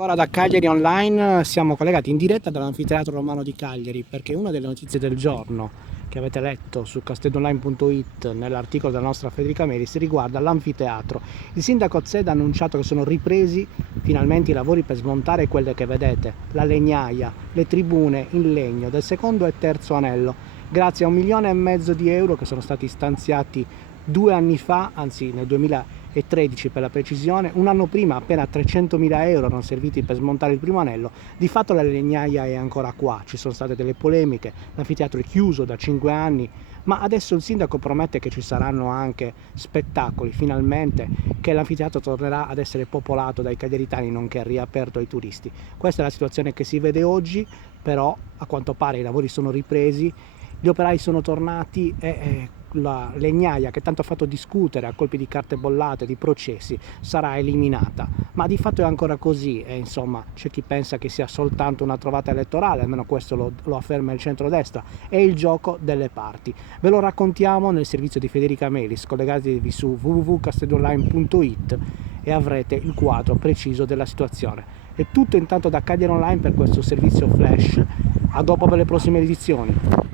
Ancora da Cagliari Online siamo collegati in diretta dall'Anfiteatro Romano di Cagliari perché una delle notizie del giorno che avete letto su castellonline.it nell'articolo della nostra Federica Meris riguarda l'anfiteatro. Il sindaco Zed ha annunciato che sono ripresi finalmente i lavori per smontare quelle che vedete, la legnaia, le tribune in legno del secondo e terzo anello, grazie a 1,5 milioni di euro che sono stati stanziati 2 anni fa, anzi nel 2013 per la precisione. Un anno prima appena 300.000 euro erano serviti per smontare il primo anello. Di fatto la legnaia è ancora qua, ci sono state delle polemiche, l'anfiteatro è chiuso da 5 anni, ma adesso il sindaco promette che ci saranno anche spettacoli, finalmente, che l'anfiteatro tornerà ad essere popolato dai cagliaritani nonché riaperto ai turisti. Questa è la situazione che si vede oggi, però a quanto pare i lavori sono ripresi, gli operai sono tornati e la legnaia che tanto ha fatto discutere a colpi di carte bollate, di processi, sarà eliminata. Ma di fatto è ancora così e insomma c'è chi pensa che sia soltanto una trovata elettorale, almeno questo lo afferma il centrodestra, è il gioco delle parti. Ve lo raccontiamo nel servizio di Federica Melis, collegatevi su www.castellonline.it e avrete il quadro preciso della situazione. È tutto intanto da Cagliari Online per questo servizio flash, a dopo per le prossime edizioni.